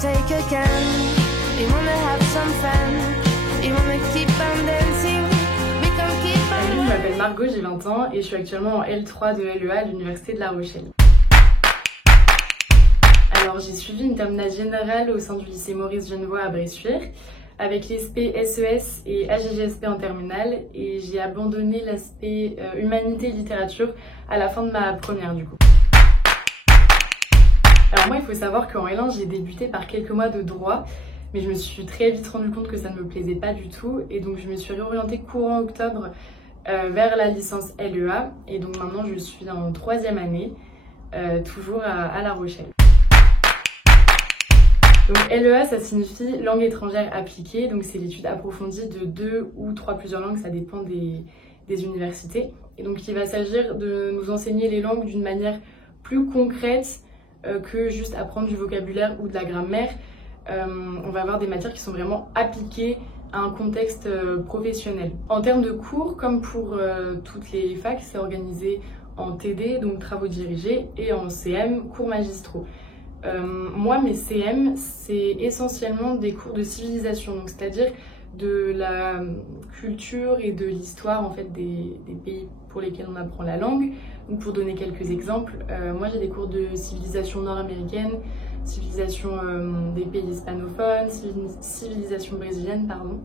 take again. You wanna have some fun. You wanna keep on dancing. We can keep on. Salut, je m'appelle Margot, j'ai 20 ans et je suis actuellement en L3 de LEA à l'Université de La Rochelle. Alors j'ai suivi une terminale générale au sein du lycée Maurice Genevoix à Bressuire avec l'ESP SES et AGGSP en terminale et j'ai abandonné l'aspect humanité et littérature à la fin de ma première du coup. Alors moi il faut savoir qu'en L1 j'ai débuté par quelques mois de droit mais je me suis très vite rendu compte que ça ne me plaisait pas du tout et donc je me suis réorientée courant octobre vers la licence LEA et donc maintenant je suis en 3e année toujours à La Rochelle. Donc LEA ça signifie langue étrangère appliquée, donc c'est l'étude approfondie de 2 ou 3 plusieurs langues, ça dépend des universités. Et donc il va s'agir de nous enseigner les langues d'une manière plus concrète que juste apprendre du vocabulaire ou de la grammaire. On va avoir des matières qui sont vraiment appliquées à un contexte professionnel. En termes de cours, comme pour toutes les facs, c'est organisé en TD, donc travaux dirigés, et en CM, cours magistraux. Moi, mes CM, c'est essentiellement des cours de civilisation, donc c'est-à-dire de la culture et de l'histoire en fait des pays pour lesquels on apprend la langue. Donc pour donner quelques exemples, moi j'ai des cours de civilisation nord-américaine, civilisation des pays hispanophones, civilisation brésilienne, pardon.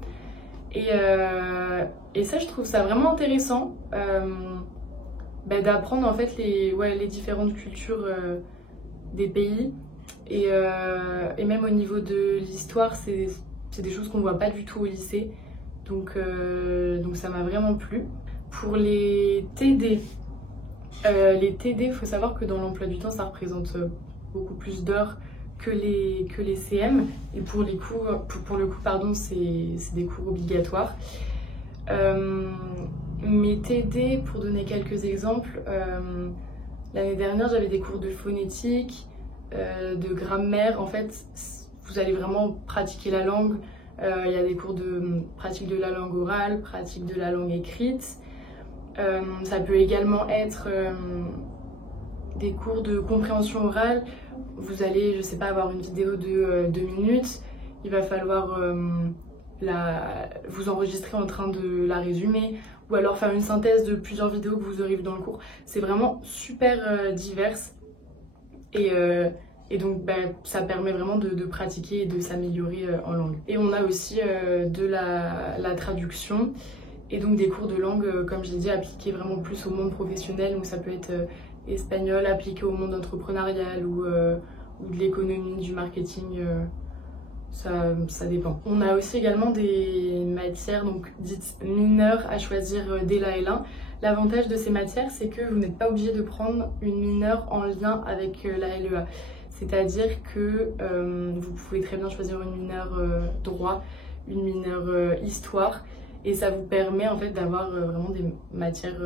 Et ça, je trouve ça vraiment intéressant d'apprendre en fait les différentes cultures des pays et même au niveau de l'histoire c'est des choses qu'on voit pas du tout au lycée donc ça m'a vraiment plu. Pour les TD, il faut savoir que dans l'emploi du temps ça représente beaucoup plus d'heures que les CM et pour le coup pardon c'est des cours obligatoires. Mes TD, pour donner quelques exemples, l'année dernière, j'avais des cours de phonétique, de grammaire. En fait, vous allez vraiment pratiquer la langue. Il y a des cours de pratique de la langue orale, pratique de la langue écrite. Ça peut également être des cours de compréhension orale. Vous allez, je sais pas, avoir une vidéo de 2 minutes. Il va falloir vous enregistrer en train de la résumer ou alors faire une synthèse de plusieurs vidéos que vous aurez vues dans le cours. C'est vraiment super divers et donc ça permet vraiment de pratiquer et de s'améliorer en langue. Et on a aussi de la traduction et donc des cours de langue, comme j'ai dit, appliqués vraiment plus au monde professionnel. Donc ça peut être espagnol appliqué au monde entrepreneurial ou de l'économie, du marketing. Ça dépend. On a aussi également des matières donc dites mineures à choisir dès la L1. L'avantage de ces matières, c'est que vous n'êtes pas obligé de prendre une mineure en lien avec la LEA. C'est-à-dire que vous pouvez très bien choisir une mineure droit, une mineure histoire, et ça vous permet en fait d'avoir vraiment des matières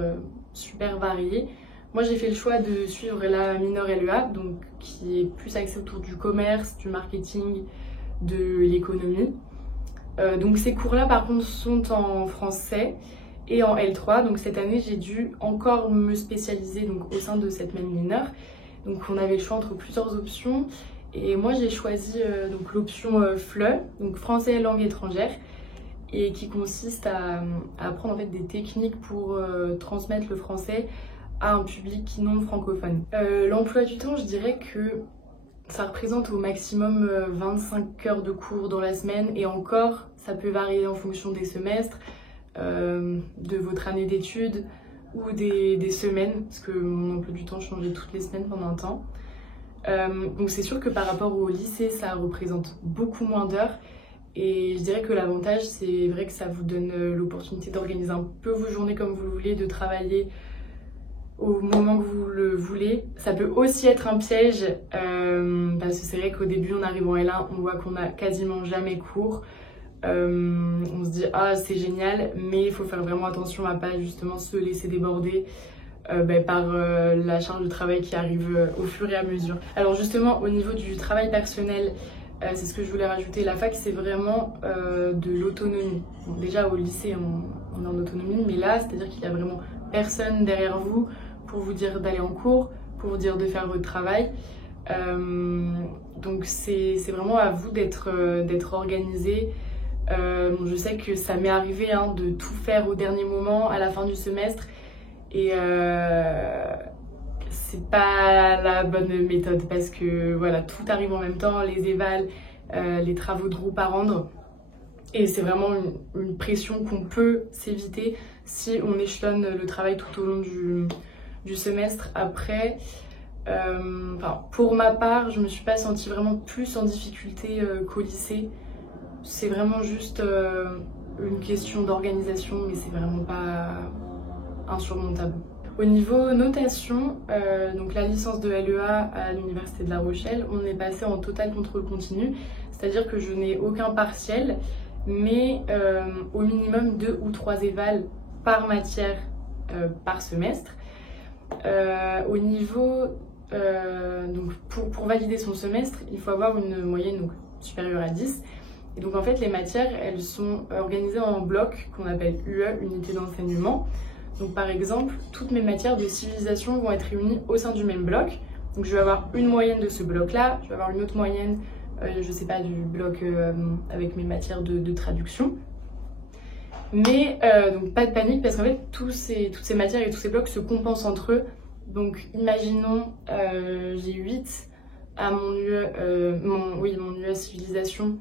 super variées. Moi j'ai fait le choix de suivre la mineure LEA, donc qui est plus axée autour du commerce, du marketing, de l'économie. Donc ces cours-là par contre sont en français et en L3. Donc cette année j'ai dû encore me spécialiser donc, au sein de cette même mineure. Donc on avait le choix entre plusieurs options et moi j'ai choisi donc l'option FLE, donc français et langue étrangère, et qui consiste à apprendre en fait des techniques pour transmettre le français à un public non francophone. L'emploi du temps, je dirais que ça représente au maximum 25 heures de cours dans la semaine et encore, ça peut varier en fonction des semestres, de votre année d'études ou des semaines, parce que mon emploi du temps changeait toutes les semaines pendant un temps. Donc c'est sûr que par rapport au lycée, ça représente beaucoup moins d'heures et je dirais que l'avantage, c'est vrai que ça vous donne l'opportunité d'organiser un peu vos journées comme vous le voulez, de travailler au moment que vous le voulez. Ça peut aussi être un piège parce que c'est vrai qu'au début on arrive en L1, on voit qu'on a quasiment jamais cours. On se dit ah c'est génial, mais il faut faire vraiment attention à pas justement se laisser déborder par la charge de travail qui arrive au fur et à mesure. Alors justement au niveau du travail personnel, c'est ce que je voulais rajouter, la fac c'est vraiment de l'autonomie. Bon, déjà au lycée on est en autonomie, mais là c'est à dire qu'il y a vraiment personne derrière vous pour vous dire d'aller en cours, pour vous dire de faire votre travail. Donc Donc c'est vraiment à vous d'être organisé. Je sais que ça m'est arrivé de tout faire au dernier moment, à la fin du semestre. Et c'est pas la bonne méthode parce que voilà, tout arrive en même temps, les évals, les travaux de groupe à rendre. Et c'est vraiment une pression qu'on peut s'éviter si on échelonne le travail tout au long du semestre. Après, pour ma part, je me suis pas sentie vraiment plus en difficulté qu'au lycée. C'est vraiment juste une question d'organisation, mais c'est vraiment pas insurmontable. Au niveau notation, donc la licence de LEA à l'Université de La Rochelle, on est passé en total contrôle continu, c'est-à-dire que je n'ai aucun partiel, mais au minimum 2 ou 3 évals par matière par semestre. Au niveau, donc pour valider son semestre, il faut avoir une moyenne donc, supérieure à 10. Et donc en fait, les matières, elles sont organisées en blocs qu'on appelle UE, unité d'enseignement. Donc par exemple, toutes mes matières de civilisation vont être réunies au sein du même bloc. Donc je vais avoir une moyenne de ce bloc-là, je vais avoir une autre moyenne, je sais pas, du bloc avec mes matières de traduction. Mais donc pas de panique parce qu'en fait, toutes ces matières et tous ces blocs se compensent entre eux. Donc imaginons, j'ai 8 à mon UE civilisation,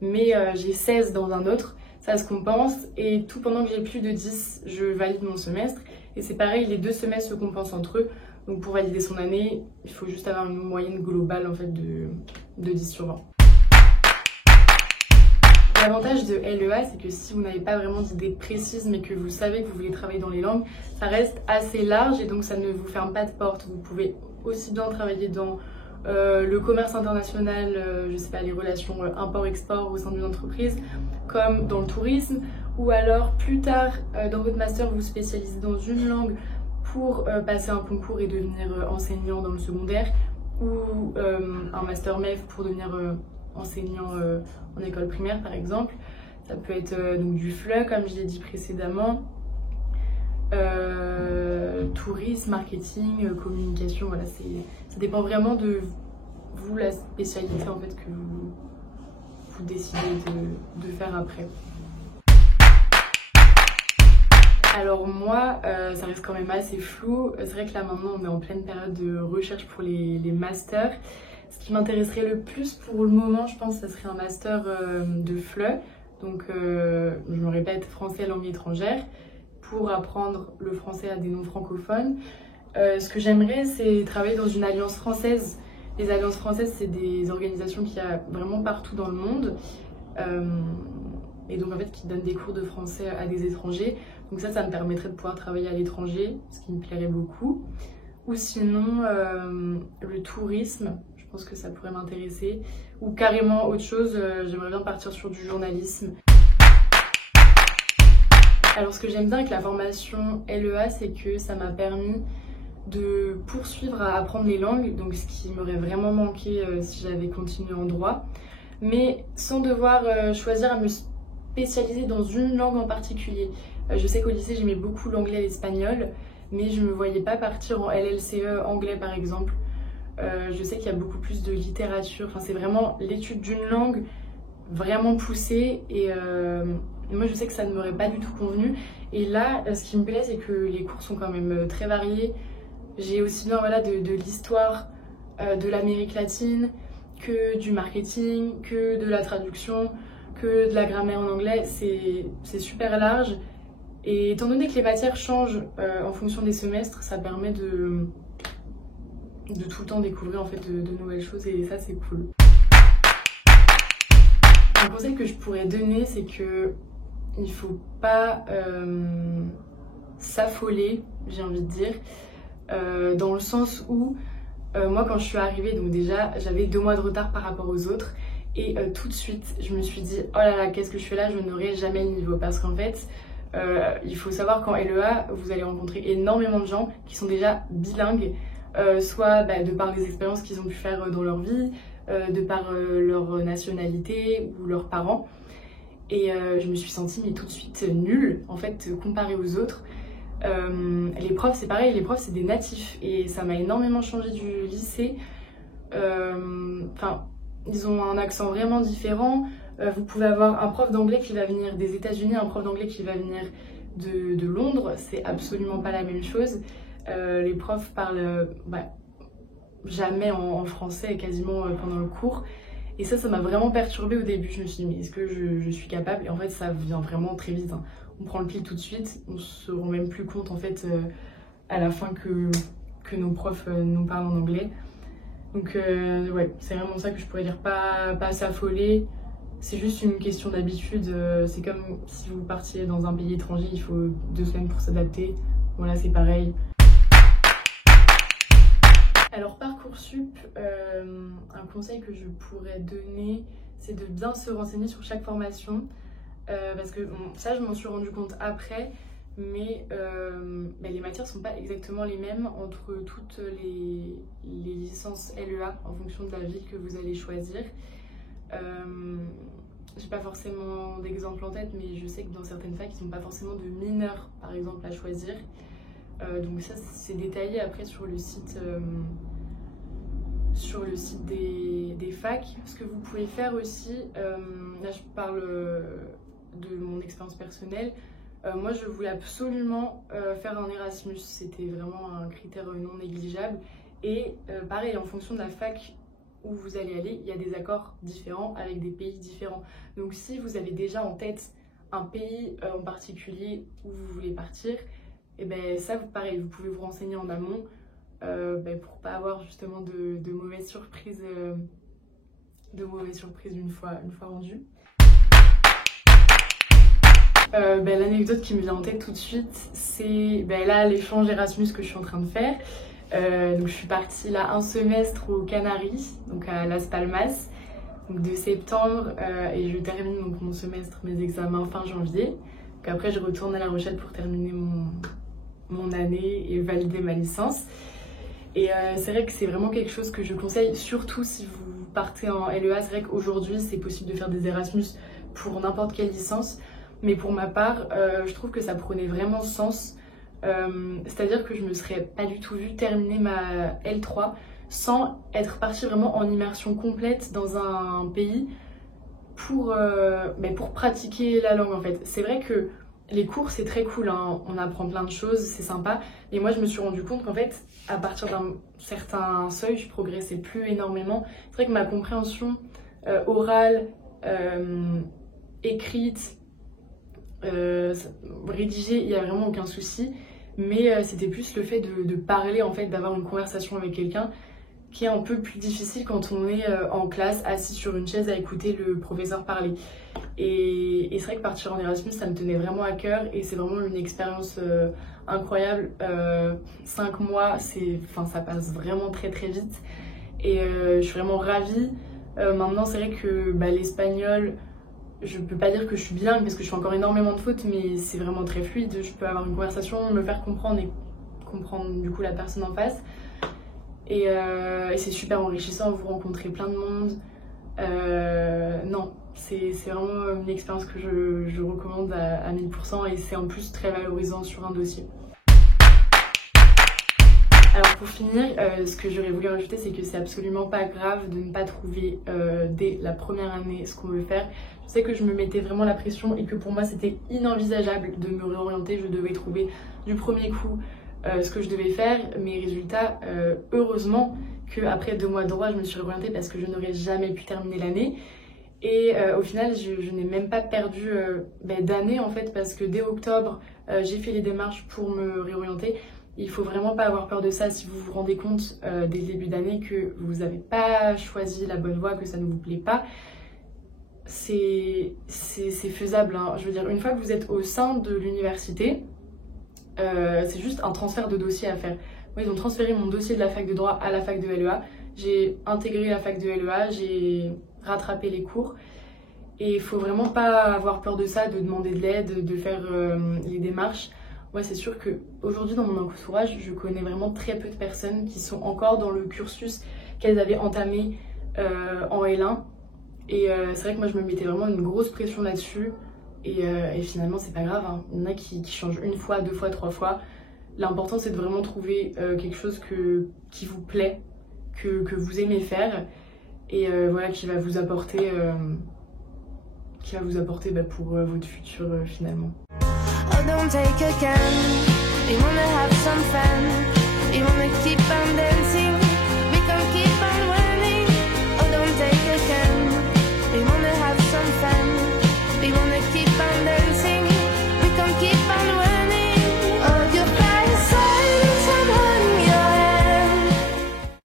mais j'ai 16 dans un autre. Ça se compense et tout pendant que j'ai plus de 10, je valide mon semestre. Et c'est pareil, les 2 semestres se compensent entre eux. Donc pour valider son année, il faut juste avoir une moyenne globale en fait de 10 sur 20. L'avantage de LEA, c'est que si vous n'avez pas vraiment d'idée précise mais que vous savez que vous voulez travailler dans les langues, ça reste assez large et donc ça ne vous ferme pas de porte. Vous pouvez aussi bien travailler dans le commerce international, je sais pas, les relations import-export au sein d'une entreprise, comme dans le tourisme, ou alors plus tard dans votre master vous spécialisez dans une langue pour passer un concours et devenir enseignant dans le secondaire, ou un master MEF pour devenir enseignant en école primaire par exemple. Ça peut être donc du FLE comme je l'ai dit précédemment, tourisme, marketing, communication, voilà, ça dépend vraiment de vous, la spécialité en fait que vous décidez de faire après. Alors moi, ça reste quand même assez flou. C'est vrai que là maintenant on est en pleine période de recherche pour les masters. Ce qui m'intéresserait le plus pour le moment, je pense, ça serait un master de FLE. Donc je me répète, français langue étrangère, pour apprendre le français à des non-francophones. Ce que j'aimerais, c'est travailler dans une alliance française. Les alliances françaises, c'est des organisations qu'il y a vraiment partout dans le monde. Et donc en fait qui donnent des cours de français à des étrangers. Donc ça me permettrait de pouvoir travailler à l'étranger, ce qui me plairait beaucoup. Ou sinon le tourisme, je pense que ça pourrait m'intéresser. Ou carrément autre chose, j'aimerais bien partir sur du journalisme. Alors ce que j'aime bien avec la formation LEA, c'est que ça m'a permis de poursuivre à apprendre les langues, donc ce qui m'aurait vraiment manqué si j'avais continué en droit, mais sans devoir choisir à me spécialiser dans une langue en particulier. Je sais qu'au lycée j'aimais beaucoup l'anglais et l'espagnol, mais je ne me voyais pas partir en LLCE anglais par exemple. Je sais qu'il y a beaucoup plus de littérature, enfin c'est vraiment l'étude d'une langue vraiment poussée et moi je sais que ça ne m'aurait pas du tout convenu. Et là ce qui me plaît c'est que les cours sont quand même très variés. J'ai aussi bien voilà, de l'histoire de l'Amérique latine, que du marketing, que de la traduction, que de la grammaire en anglais. C'est super large. Et étant donné que les matières changent en fonction des semestres, ça permet de tout le temps découvrir en fait, de nouvelles choses et ça c'est cool. Un conseil que je pourrais donner, c'est que il faut pas s'affoler, j'ai envie de dire. Dans le sens où moi quand je suis arrivée, donc déjà j'avais 2 mois de retard par rapport aux autres et tout de suite je me suis dit oh là là, qu'est-ce que je fais là, je n'aurai jamais le niveau, parce qu'en fait il faut savoir qu'en LEA vous allez rencontrer énormément de gens qui sont déjà bilingues, soit de par les expériences qu'ils ont pu faire dans leur vie, de par leur nationalité ou leurs parents, et je me suis sentie mais tout de suite nulle en fait comparée aux autres. Les profs c'est pareil, les profs c'est des natifs et ça m'a énormément changé du lycée. Enfin, ils ont un accent vraiment différent. Vous pouvez avoir un prof d'anglais qui va venir des États-Unis, un prof d'anglais qui va venir de Londres, c'est absolument pas la même chose. Les profs parlent jamais en français, quasiment pendant le cours. Et ça m'a vraiment perturbée au début. Je me suis dit, mais est-ce que je suis capable? Et en fait, ça vient vraiment très vite. Hein. On prend le pli tout de suite, on se rend même plus compte en fait à la fin que nos profs nous parlent en anglais. Donc ouais, c'est vraiment ça que je pourrais dire, pas s'affoler. C'est juste une question d'habitude. C'est comme si vous partiez dans un pays étranger, il faut 2 semaines pour s'adapter. Voilà, c'est pareil. Alors Parcoursup, un conseil que je pourrais donner, c'est de bien se renseigner sur chaque formation. Parce que ça, je m'en suis rendu compte après, mais les matières ne sont pas exactement les mêmes entre toutes les licences LEA en fonction de la ville que vous allez choisir. J'ai pas forcément d'exemple en tête, mais je sais que dans certaines facs, ils n'ont pas forcément de mineurs, par exemple, à choisir. Donc ça, c'est détaillé après sur le site des facs. Ce que vous pouvez faire aussi, là je parle de mon expérience personnelle, moi je voulais absolument faire un Erasmus, c'était vraiment un critère non négligeable. Et pareil, en fonction de la fac où vous allez aller, il y a des accords différents avec des pays différents. Donc si vous avez déjà en tête un pays en particulier où vous voulez partir, et ben ça, pareil, vous pouvez vous renseigner en amont pour pas avoir justement de mauvaises surprises, une fois rendues. L'anecdote qui me vient en tête tout de suite, c'est là l'échange Erasmus que je suis en train de faire. Donc je suis partie là un semestre aux Canaries, donc à Las Palmas, donc de septembre, et je termine donc mon semestre, mes examens fin janvier. Donc après je retourne à La Rochelle pour terminer mon année et valider ma licence. Et c'est vrai que c'est vraiment quelque chose que je conseille, surtout si vous partez en LEA. C'est vrai qu'aujourd'hui c'est possible de faire des Erasmus pour n'importe quelle licence, mais pour ma part je trouve que ça prenait vraiment sens. C'est-à-dire que je me serais pas du tout vue terminer ma L3 sans être partie vraiment en immersion complète dans un pays pour pratiquer la langue en fait. C'est vrai que les cours c'est très cool, hein, on apprend plein de choses, c'est sympa. Et moi je me suis rendu compte qu'en fait à partir d'un certain seuil je progressais plus énormément. C'est vrai que ma compréhension orale, écrite, rédigée, il n'y a vraiment aucun souci. Mais c'était plus le fait de parler, en fait, d'avoir une conversation avec quelqu'un qui est un peu plus difficile quand on est en classe, assis sur une chaise à écouter le professeur parler. Et c'est vrai que partir en Erasmus, ça me tenait vraiment à cœur et c'est vraiment une expérience incroyable. 5 mois, ça passe vraiment très très vite et je suis vraiment ravie. Maintenant, c'est vrai que l'espagnol, je peux pas dire que je suis bilingue parce que je fais encore énormément de fautes, mais c'est vraiment très fluide. Je peux avoir une conversation, me faire comprendre et comprendre du coup la personne en face. Et c'est super enrichissant, vous rencontrez plein de monde. Non, c'est vraiment une expérience que je recommande à 1000% et c'est en plus très valorisant sur un dossier. Alors pour finir, ce que j'aurais voulu rajouter, c'est que c'est absolument pas grave de ne pas trouver dès la première année ce qu'on veut faire. Je sais que je me mettais vraiment la pression et que pour moi c'était inenvisageable de me réorienter. Je devais trouver du premier coup ce que je devais faire. Mes résultats, heureusement qu'après 2 mois de droit, je me suis réorientée parce que je n'aurais jamais pu terminer l'année. Et au final, je n'ai même pas perdu d'année en fait parce que dès octobre, j'ai fait les démarches pour me réorienter. Il faut vraiment pas avoir peur de ça si vous vous rendez compte dès le début d'année que vous n'avez pas choisi la bonne voie, que ça ne vous plaît pas. C'est faisable, hein. Je veux dire, une fois que vous êtes au sein de l'université, c'est juste un transfert de dossier à faire. Moi, ils ont transféré mon dossier de la fac de droit à la fac de LEA. J'ai intégré la fac de LEA, j'ai rattrapé les cours. Et il faut vraiment pas avoir peur de ça, de demander de l'aide, de faire les démarches. Ouais, c'est sûr qu'aujourd'hui, dans mon entourage, je connais vraiment très peu de personnes qui sont encore dans le cursus qu'elles avaient entamé en L1. Et c'est vrai que moi, je me mettais vraiment une grosse pression là-dessus. Et finalement, c'est pas grave, hein. Il y en a qui changent 1 fois, 2 fois, 3 fois. L'important, c'est de vraiment trouver quelque chose qui vous plaît, que vous aimez faire. et voilà, qui va vous apporter pour votre futur finalement. Oh, don't take a can. You wanna have some fun. You wanna keep on dancing.